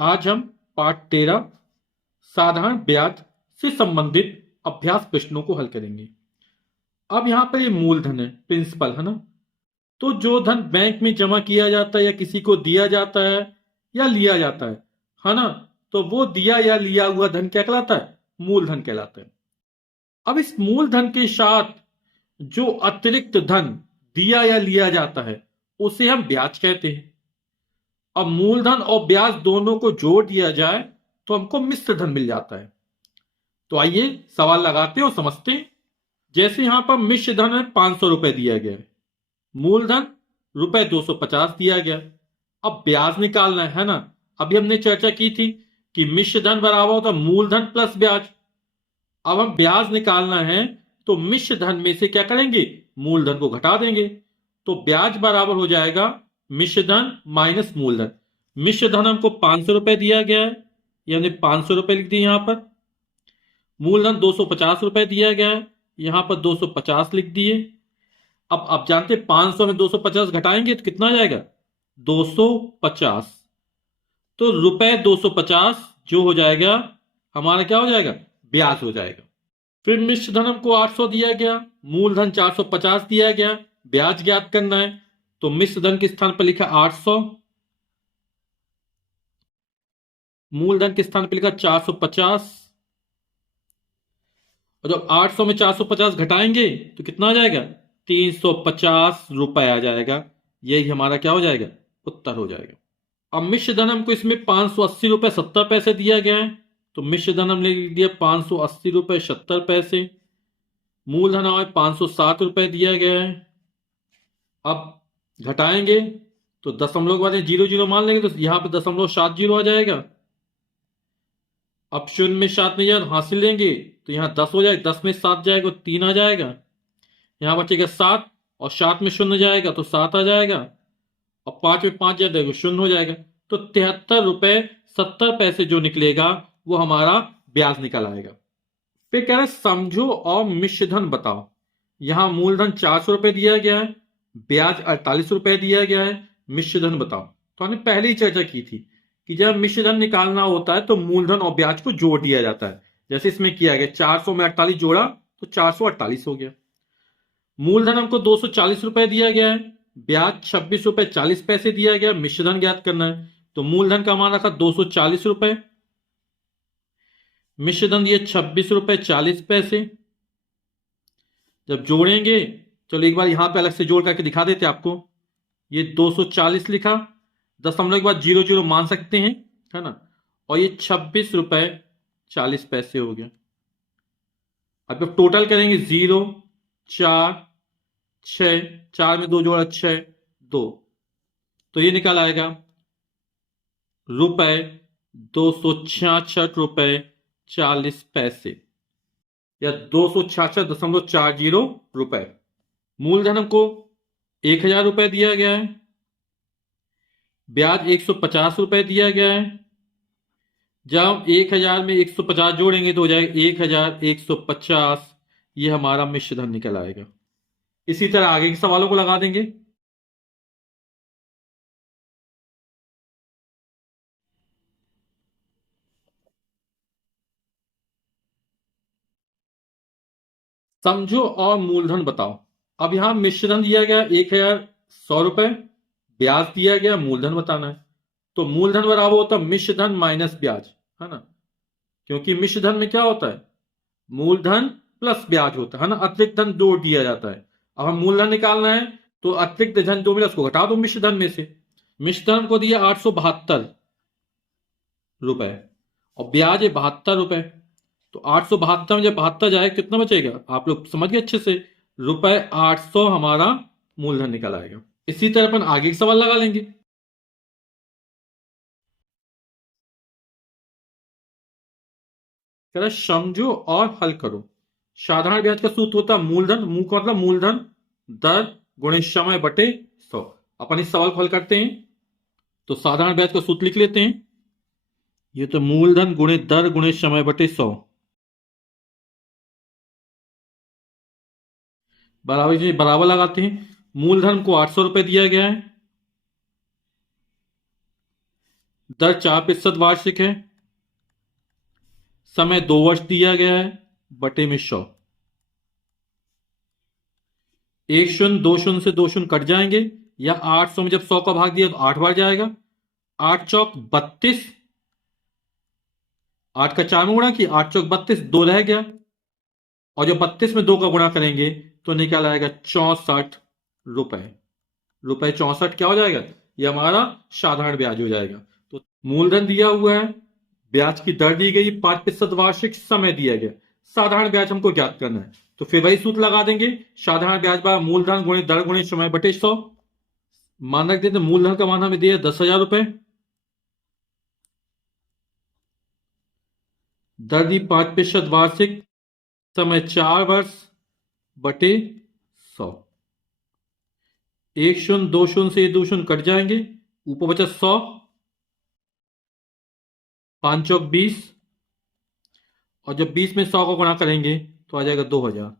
आज हम पाठ 13 साधारण ब्याज से संबंधित अभ्यास प्रश्नों को हल करेंगे। अब यहां पर ये मूलधन है, प्रिंसिपल है ना। तो जो धन बैंक में जमा किया जाता है या किसी को दिया जाता है या लिया जाता है ना, तो वो दिया या लिया हुआ धन क्या कहलाता है? मूलधन कहलाता है। अब इस मूलधन के साथ जो अतिरिक्त धन दिया या लिया जाता है उसे हम ब्याज कहते हैं। अब मूलधन और ब्याज दोनों को जोड़ दिया जाए तो हमको मिश्र धन मिल जाता है। तो आइए सवाल लगाते हैं और समझते हैं। जैसे यहां पर मिश्र धन में 500 रुपए दिया गया है, मूलधन रुपए 250 दिया गया। अब ब्याज निकालना है ना। अभी हमने चर्चा की थी कि मिश्र धन बराबर होता मूलधन प्लस ब्याज। अब हम ब्याज निकालना है तो मिश्र धन में से क्या करेंगे? मूलधन को घटा देंगे। तो ब्याज बराबर हो जाएगा मिश्र धन माइनस मूलधन। मिश्र धन हमको 500 रुपए दिया गया है, यानी 500 रुपए लिख दिए यहां पर। मूलधन 250 रुपए दिया गया है, यहां पर 250 लिख दिए। अब आप जानते 500 में 250 घटाएंगे तो कितना आ जाएगा? 250। तो रुपए 250 जो हो जाएगा हमारा क्या हो जाएगा? ब्याज हो जाएगा। फिर मिश्र धन हमको 800 दिया गया, मूलधन 450 दिया गया, ब्याज ज्ञात करना है। तो मिश्र धन के स्थान पर लिखा 800, मूलधन के स्थान पर लिखा 450। और जब 800 में 450 घटाएंगे तो कितना आ जाएगा? 350 रुपए आ जाएगा। यही हमारा क्या हो जाएगा? उत्तर हो जाएगा। अब मिश्र धन हमको इसमें 580 रुपए 70 पैसे दिया गया है, तो मिश्र धन हमने लिख दिया 580 रुपए 70 पैसे। मूलधन हमें 560 रुपए दिया गया है। अब घटाएंगे तो दशमलव के बाद 00 मान लेंगे तो यहां पर 0.70 आ जाएगा। अब शून्य में 7 नहीं जाए तो हासिल लेंगे तो यहां 10 हो जाएगा, 10 में 7 जाएगा तो 3 आ जाएगा। यहां बचेगा 7 और 7 में शून्य जाएगा तो 7 आ जाएगा, और 5 में 5 जाएगा तो शून्य हो जाएगा। तो 73 रुपए 70 पैसे जो निकलेगा वो हमारा ब्याज निकल आएगा। फिर कह रहे समझो और मिश्र धन बताओ। यहां मूलधन 400 रुपए दिया गया है, ब्याज 48 रुपए दिया गया है, मिश्र धन बताओ। तो हमने पहले ही चर्चा की थी कि जब मिश्र धन निकालना होता है तो मूलधन और ब्याज को जोड़ दिया जाता है। जैसे इसमें किया गया, 400 में 48 जोड़ा तो 448 हो गया। मूलधन हमको 240 रुपए दिया गया है, ब्याज 26 रुपए 40 पैसे दिया गया, मिश्र धन ज्ञात करना है। तो मूलधन का मान रखा 240 रुपए, मिश्र धन दिए 26 रुपए 40 पैसे। जब जोड़ेंगे, चलो एक बार यहां पे अलग से जोड़ करके दिखा देते आपको। ये 240 लिखा, दशमलव के बाद 00 मान सकते हैं, है ना। और ये 26 रुपए 40 पैसे हो गया। अब जब टोटल करेंगे 0 4 6, 4 में 2 जोड़ा 6 2, तो ये निकल आएगा रुपए 266 रुपए 40 पैसे, या 266.40 रुपए। मूलधन हमको 1000 रुपए दिया गया है, ब्याज 150 रुपए दिया गया है। जब हम 1000 में 150 जोड़ेंगे तो हो जाएगा 1150। ये हमारा मिश्र धन निकल आएगा। इसी तरह आगे के सवालों को लगा देंगे। समझो और मूलधन बताओ। अब यहां मिश्र धन दिया गया 1100 रुपए, ब्याज दिया गया, मूलधन बताना है। तो मूलधन बराबर होता है मिश्र धन माइनस ब्याज, है ना। क्योंकि मिश्र धन में क्या होता है? मूलधन प्लस ब्याज होता है ना, अतिरिक्त धन जोड़ दिया जाता है। अब हम मूलधन निकालना है तो अतिरिक्त धन जो मिला उसको घटा दो मिश्र धन में से। मिश्र धन को दिया 872 रुपए और ब्याज है 72 रुपए। तो 872 में जब 72 जाए कितना बचेगा? आप लोग समझ गए अच्छे से, रुपए 800 हमारा मूलधन निकल आएगा। इसी तरह अपन आगे के सवाल लगा लेंगे। कह रहा है समझो और हल करो। साधारण ब्याज का सूत्र होता है मूलधन, मूल का मतलब मूलधन दर गुणे समय बटे 100। अपन इस सवाल को हल करते हैं तो साधारण ब्याज का सूत्र लिख लेते हैं। ये तो मूलधन गुणे दर गुणे समय बटे 100 बराबर बराबर लगाते हैं। मूलधन को 800 रुपए दिया गया है, दर 4% वार्षिक है, समय 2 वर्ष दिया गया है, बटे में 100। 1 शून्य 2 शून्य से 2 शून्य कट जाएंगे, या 800 में जब 100 का भाग दिया तो 8 बार जाएगा। 8 चौक 32, 8 का 4 में गुणा किया, 8 चौक 32, 2 रह गया, और जब 32 में 2 का गुणा करेंगे तो निकल आएगा 64 रुपए। रुपए 64 क्या हो जाएगा? ये हमारा साधारण ब्याज हो जाएगा। तो मूलधन दिया हुआ है, ब्याज की दर दी गई 5% वार्षिक, समय दिया गया, साधारण ब्याज हमको ज्ञात करना है। तो फिर वही सूत्र लगा देंगे, साधारण ब्याज बार मूलधन गुणे दर गुणे समय बटे 100। मान रख देते मूलधन का मान हमें दिया 10,000 रुपए, दर दी 5% वार्षिक, समय 4 वर्ष, बटे 100। 1 शून्य 2 शून्य से 2 शून्य कट जाएंगे, ऊपर बचा 100, 5 चौक 20, और जब 20 में 100 को गुणा करेंगे तो आ जाएगा 2,000।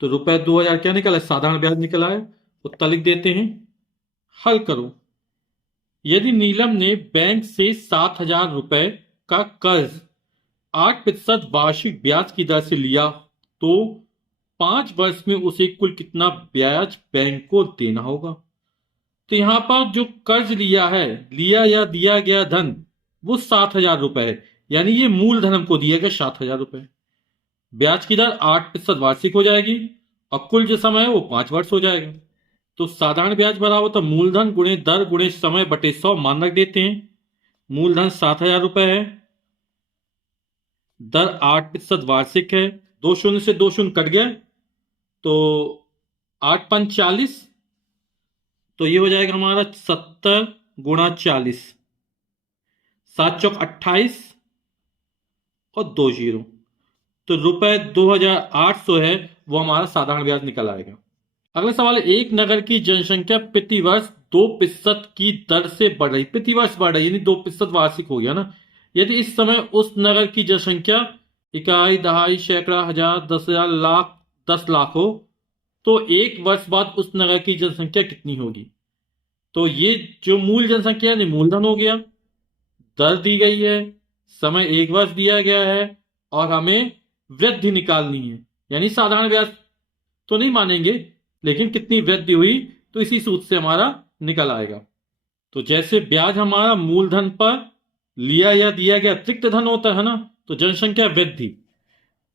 तो रुपए 2,000 क्या निकला? साधारण ब्याज निकला है। उत्तर लिख देते हैं। हल करो। यदि नीलम ने बैंक से 7,000 रुपए का कर्ज 8% वार्षिक ब्याज की दर से लिया, तो 5 वर्ष में उसे कुल कितना ब्याज बैंक को देना होगा? तो यहां पर जो कर्ज लिया है, लिया या दिया गया धन, वो 7,000 रुपए है, यानी ये मूलधन हमको दिया गया 7,000 रुपए। ब्याज की दर 8% वार्षिक हो जाएगी, और कुल जो समय है वो 5 वर्ष हो जाएगा। तो साधारण ब्याज बराबर तो मूलधन गुणे दर गुणे समय बटे 100 मान रख देते हैं। मूलधन 7,000 रुपए है, दर 8% वार्षिक है, 2 शून्य से 2 शून्य कट गया, तो 8 पंच 40, तो ये हो जाएगा हमारा 70 गुणा 40, 7 चौक 28, और 2 जीरो, तो रुपए 2,800 है, वो हमारा साधारण ब्याज निकल आएगा। अगला सवाल है, एक नगर की जनसंख्या प्रति वर्ष 2% की दर से बढ़ रही, प्रति वर्ष बढ़ रही, यानी 2% वार्षिक हो गया ना। यदि इस समय उस नगर की जनसंख्या इकाई, दहाई, सैकड़ा, हजार, 10,000, लाख, 10 लाख हो, तो 1 वर्ष बाद उस नगर की जनसंख्या कितनी होगी? तो ये जो मूल जनसंख्या है मूलधन हो गया, दर दी गई है, समय 1 वर्ष दिया गया है, और हमें वृद्धि निकालनी है, यानी साधारण ब्याज तो नहीं मानेंगे, लेकिन कितनी वृद्धि हुई तो इसी सूत्र से हमारा निकल आएगा। तो जैसे ब्याज हमारा मूलधन पर लिया या दिया गया अतिरिक्त धन होता है ना, तो जनसंख्या वृद्धि,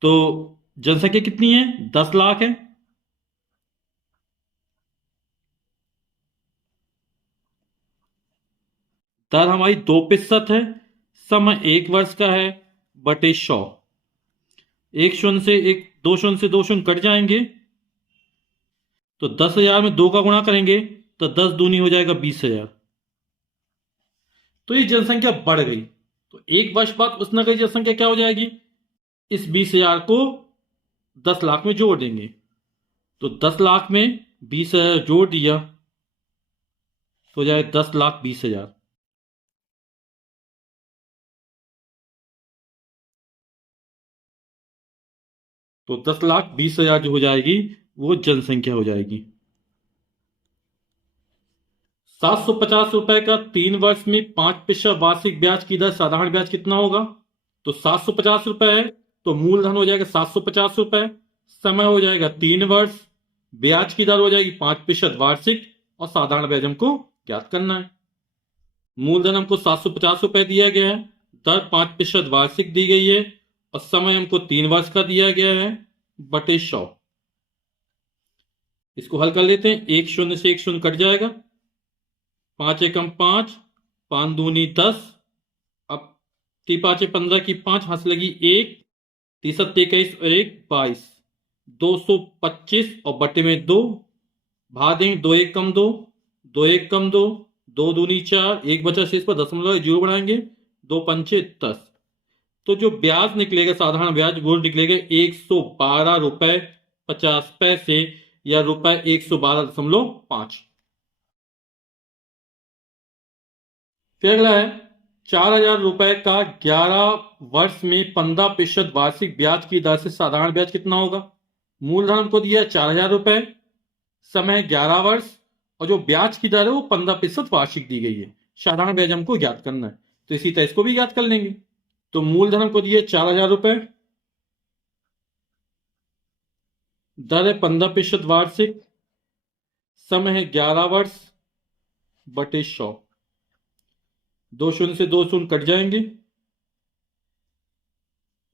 तो जनसंख्या कितनी है? 10 लाख है, दर हमारी 2% है, समय 1 वर्ष का है, बटे 100। 1 शून्य से 2 शून्य से 2 शून्य कट जाएंगे, तो 10,000 में 2 का गुणा करेंगे तो 10 दूनी हो जाएगा 20,000। तो ये जनसंख्या बढ़ गई, तो 1 वर्ष बाद उस नगर की जनसंख्या क्या हो जाएगी? इस 20,000 को 10 लाख में जोड़ देंगे, तो 10 लाख में 20,000 जोड़ दिया तो हो जाएगा 10,20,000। तो 10,20,000 जो हो जाएगी वो जनसंख्या हो जाएगी। 750 रुपए का 3 वर्ष में 5% वार्षिक ब्याज की दर साधारण ब्याज कितना होगा? तो 750 रुपए है, तो मूलधन हो जाएगा 750 रुपए, समय हो जाएगा 3 वर्ष, ब्याज की दर हो जाएगी 5% वार्षिक, और साधारण ब्याज हमको ज्ञात करना है। मूलधन हमको 750 रुपए दिया गया है, दर 5% वार्षिक दी गई है, और समय हमको 3 वर्ष का दिया गया है, बटे 100। इसको हल कर लेते हैं। 1 शून्य से 1 शून्य कट जाएगा, 5 एकम 5, 5 दूनी 10, अब 3 5 15 की 5 हाथ लगी 1, 3 7 21 और 1 22, 225, और बटे में 2, भाग देंगे, 2 1 कम 2, 2 1 कम 2, 2 दूनी 4, 1 बचा शेष पर दशमलव 0 बढ़ाएंगे, 2 पंचे 10। तो जो ब्याज निकलेगा साधारण ब्याज वो निकलेगा 112 रुपए 50 पैसे, या रुपए 112.5। फिर अगला है, 4,000 रुपए का 11 वर्ष में 15% वार्षिक ब्याज की दर से साधारण ब्याज कितना होगा? मूलधन हमको दिया 4,000 रुपए, समय 11 वर्ष, और जो ब्याज की दर है वो 15% वार्षिक दी गई है, साधारण ब्याज हमको ज्ञात करना है, तो इसी तरह इसको भी ज्ञात कर लेंगे। तो मूलधन हमको दिए 4,000 रुपए, दर है 15% वार्षिक, समय है 11 वर्ष बटे 100। 2 शून्य से 2 शून्य कट जाएंगे,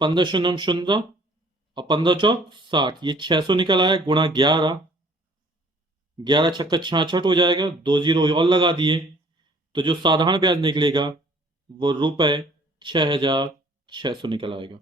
15 शून्य शून्य और 15 चौक 60, ये 600 निकल आया गुणा 11, 11 छक्का 66 हो जाएगा, 2 जीरो और लगा दिए, तो जो साधारण ब्याज निकलेगा वो ₹6,600 निकल आएगा।